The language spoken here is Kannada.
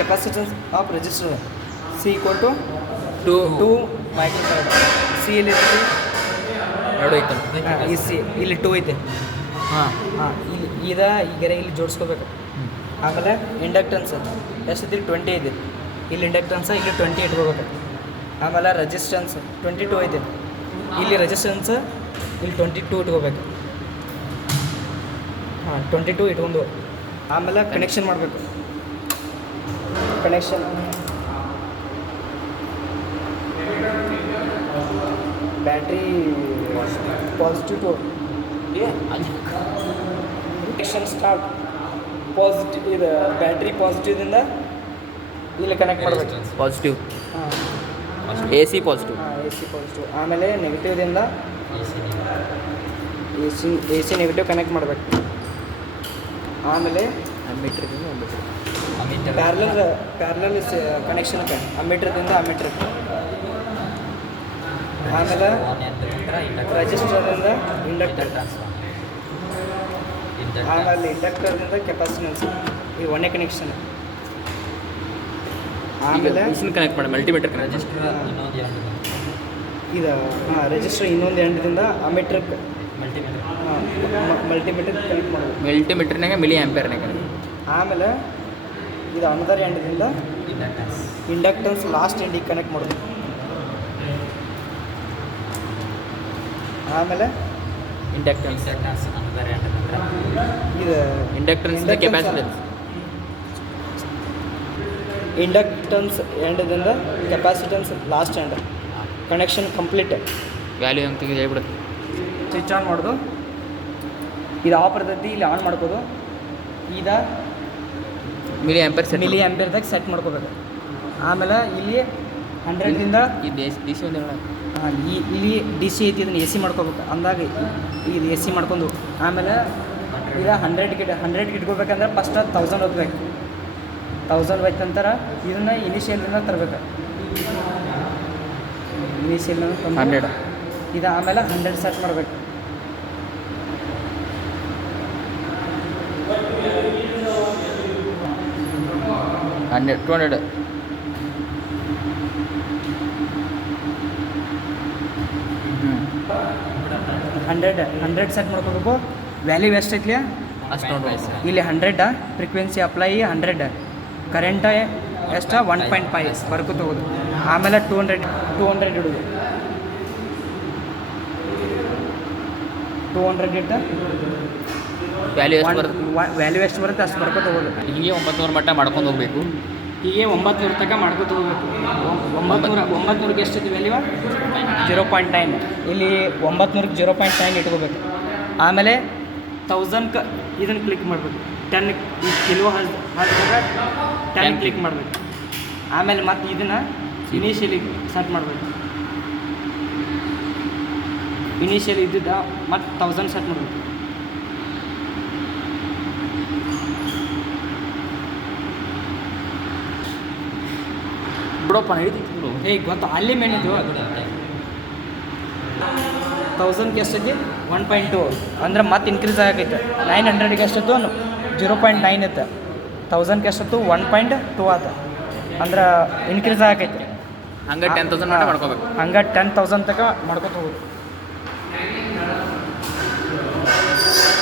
Capacitance of register C equal to 2 microfarad. C ಎಲ್ಲಿ ಇರ್ತೈತಿ? ಎರಡು ಐತೆ. ಈ ಸಿ ಇಲ್ಲಿ 2 ಐತೆ. ಹಾಂ ಇಲ್ಲಿ ಈಗ ಇಲ್ಲಿ ಜೋಡಿಸ್ಕೋಬೇಕು. ಆಮೇಲೆ ಇಂಡಕ್ಟನ್ಸ್ ಎಷ್ಟೈತಿ? 20 ಐತಿ. ಇಲ್ಲಿ ಇಂಡಕ್ಟನ್ಸ್ ಇಲ್ಲಿ 20 ಇಟ್ಕೋಬೇಕು. ಆಮೇಲೆ ರೆಜಿಸ್ಟೆನ್ಸ್ 22 ಐತೆ. ಇಲ್ಲಿ ರೆಜಿಸ್ಟೆನ್ಸ್ ಇಲ್ಲಿ 22 ಇಟ್ಕೋಬೇಕು. 22 ಇಟ್ಕೊಂಡು ಆಮೇಲೆ ಕನೆಕ್ಷನ್ ಮಾಡಬೇಕು. Connection battery positive to connection start. Positive ಇದು ಬ್ಯಾಟ್ರಿ ಪಾಸಿಟಿವ್ದಿಂದ ಇಲ್ಲಿ ಕನೆಕ್ಟ್ ಮಾಡಬೇಕು. Positive A C positive. A C positive. ಆಮೇಲೆ ನೆಗೆಟಿವ್ದಿಂದ ಎ ಸಿ ನೆಗೆಟಿವ್ ಕನೆಕ್ಟ್ ಮಾಡಬೇಕು. ಆಮೇಲೆ ಅಮ್ಮೀಟ್ರಿಂದ ಪ್ಯಾರಲಲ್ ಕನೆಕ್ಷನ್ ಅಮ್ಮೀಟ್ರದಿಂದ ಅಮ್ಮೀಟ್ರಿಗೆ. ಆಮೇಲೆ ರೆಜಿಸ್ಟರ್ದಿಂದ ಇಂಡಕ್ಟರ್. ಆಮೇಲೆ ಇಂಡಕ್ಟರ್ದಿಂದ ಕೆಪಾಸಿಟನ್ಸ್. ಈ ಒಂದೇ ಕನೆಕ್ಷನ್. ಆಮೇಲೆ ಕನೆಕ್ಟ್ ಮಾಡಿ ಮಲ್ಟಿಮೀಟರ್ ಕನೆಕ್ಟ್. ಇದು ರೆಜಿಸ್ಟರ್ ಇನ್ನೊಂದು ಎಂಡದಿಂದ ಅಮೀಟ್ರಿಗೆ ಮಲ್ಟಿಮೀಟರ್ ಕನೆಕ್ಟ್ ಮಾಡೋದು. ಮಲ್ಟಿಮೀಟರ್ನಾಗ ಮಿಲಿ ಆಂಪಿಯರ್ನಾಗ. ಆಮೇಲೆ ಇದು ಅನದರ್ ಎಂಡದಿಂದ ಇಂಡಕ್ಟನ್ಸ್ ಲಾಸ್ಟ್ ಎಂಡಿಗೆ ಕನೆಕ್ಟ್ ಮಾಡೋದು. ಆಮೇಲೆ ಇಂಡಕ್ಟನ್ಸ್ ಇದು ಇಂಡಕ್ಟನ್ಸ್ ಕೆಪಾಸಿಟನ್ಸ್. ಇಂಡಕ್ಟನ್ಸ್ ಎಂಡದಿಂದ capacitance last end. Connection complete. Value ಅಂತ ಹೇಳ್ಬಿಡು. ಸ್ವಿಚ್ ಆನ್ ಮಾಡೋದು. ಇದು ಆಫ್ ಇರ್ತೈತಿ, ಇಲ್ಲಿ ಆನ್ ಮಾಡ್ಕೋದು. ಈಗ ಮಿಲಿ ಆಂಪಿಯರ್ದಾಗ ಸೆಟ್ ಮಾಡ್ಕೋಬೇಕು. ಆಮೇಲೆ ಇಲ್ಲಿ 100ರಿಂದ ಇದು ಡಿ ಸಿ ಒಂದು ಇಲ್ಲಿ ಡಿ ಸಿ ಐತಿ, ಇದನ್ನು ಎ ಸಿ ಮಾಡ್ಕೋಬೇಕು. ಅಂದಾಗ ಇದು ಎ ಸಿ ಮಾಡ್ಕೊಂಡು ಆಮೇಲೆ ಈಗ 100 ಇಟ್ಕೋಬೇಕಂದ್ರೆ ಫಸ್ಟ್ 1000 ಹೋಗ್ಬೇಕು. 1000 ಹೋಯ್ತು ನಂತರ ಇದನ್ನು ಇನಿಷಿಯಲ್ದಿಂದ ತರಬೇಕು. ಇನಿಷಿಯಲ್ 100 ಇದು ಆಮೇಲೆ 100 ಸೆಟ್ ಮಾಡಬೇಕು. ಹಂಡ್ರೆಡ್ 200 100 ಸೆಟ್ ಮಾಡ್ಕೋಬೇಕು. ವ್ಯಾಲ್ಯೂ ಎಷ್ಟು ಐತ್ಲಿ ಅಷ್ಟು ನೋಡ್ರಿ. ಇಲ್ಲಿ 100 ಫ್ರೀಕ್ವೆನ್ಸಿ ಅಪ್ಲೈ 100 ಕರೆಂಟ ಎಷ್ಟು 1.5 ಬರ್ಕೋತ ಹೋಗೋದು. ಆಮೇಲೆ 200 ಇಡೋದು. 200 ಇಟ್ಟು ವ್ಯಾಲ್ಯೂ ಎಷ್ಟು ಬರುತ್ತೆ ಅಷ್ಟು ಬರ್ಕೋತ ಹೋಗೋದು. ಹೀಗೆ 900 ಮಟ್ಟ ಮಾಡ್ಕೊಂಡು ಹೋಗಬೇಕು. ಹೀಗೆ 900 ತನಕ ಮಾಡ್ಕೋತ ಹೋಗ್ಬೇಕು. 900ಗೆ ಎಷ್ಟಿದೆ ವ್ಯಾಲ್ಯೂ? 0.9. ಇಲ್ಲಿ 900ಗೆ 0.9 ಇಟ್ಕೋಬೇಕು. ಆಮೇಲೆ 1000ಕ್ಕೆ ಇದನ್ನು ಕ್ಲಿಕ್ ಮಾಡಬೇಕು. 10 ಕಿಲೋ ಹರ್ಟ್ಜ್ದಾಗ 10 ಕ್ಲಿಕ್ ಮಾಡಬೇಕು. ಆಮೇಲೆ ಮತ್ತೆ ಇದನ್ನು ಇನಿಷಿಯಲಿ ಸೆಟ್ ಮಾಡಬೇಕು. ಇನಿಷಿಯಲಿ ಇದ್ದಿದ್ದ ಮತ್ತು 1000 ಸೆಟ್ ಮಾಡಬೇಕು. ಬಿಡಪ್ಪ ನಡೀತಿತ್ತು ಬಿಡು. ಗೊತ್ತು ಅಲ್ಲಿ ಮೇನಿದ್ದು 1000ಗೆ ಎಷ್ಟೈತಿ 1.2 ಅಂದ್ರೆ ಮತ್ತೆ ಇನ್ಕ್ರೀಸ್ ಆಗೈತೆ. 900ಗೆ ಎಷ್ಟಿತ್ತು 0.9 ಇತ್ತು. 1000ಗೆ ಎಷ್ಟಿತ್ತು 1.2 ಆಯ್ತು. ಅಂದ್ರೆ ಇನ್ಕ್ರೀಸ್ ಆಗೈತೆ. ಹಂಗೆ 10,000 ಮಟ್ಟ ಮಾಡ್ಕೋಬೇಕು. ಹಂಗೆ 10,000 ತನಕ ಮಾಡ್ಕೊತ ಹೋಗೋದು.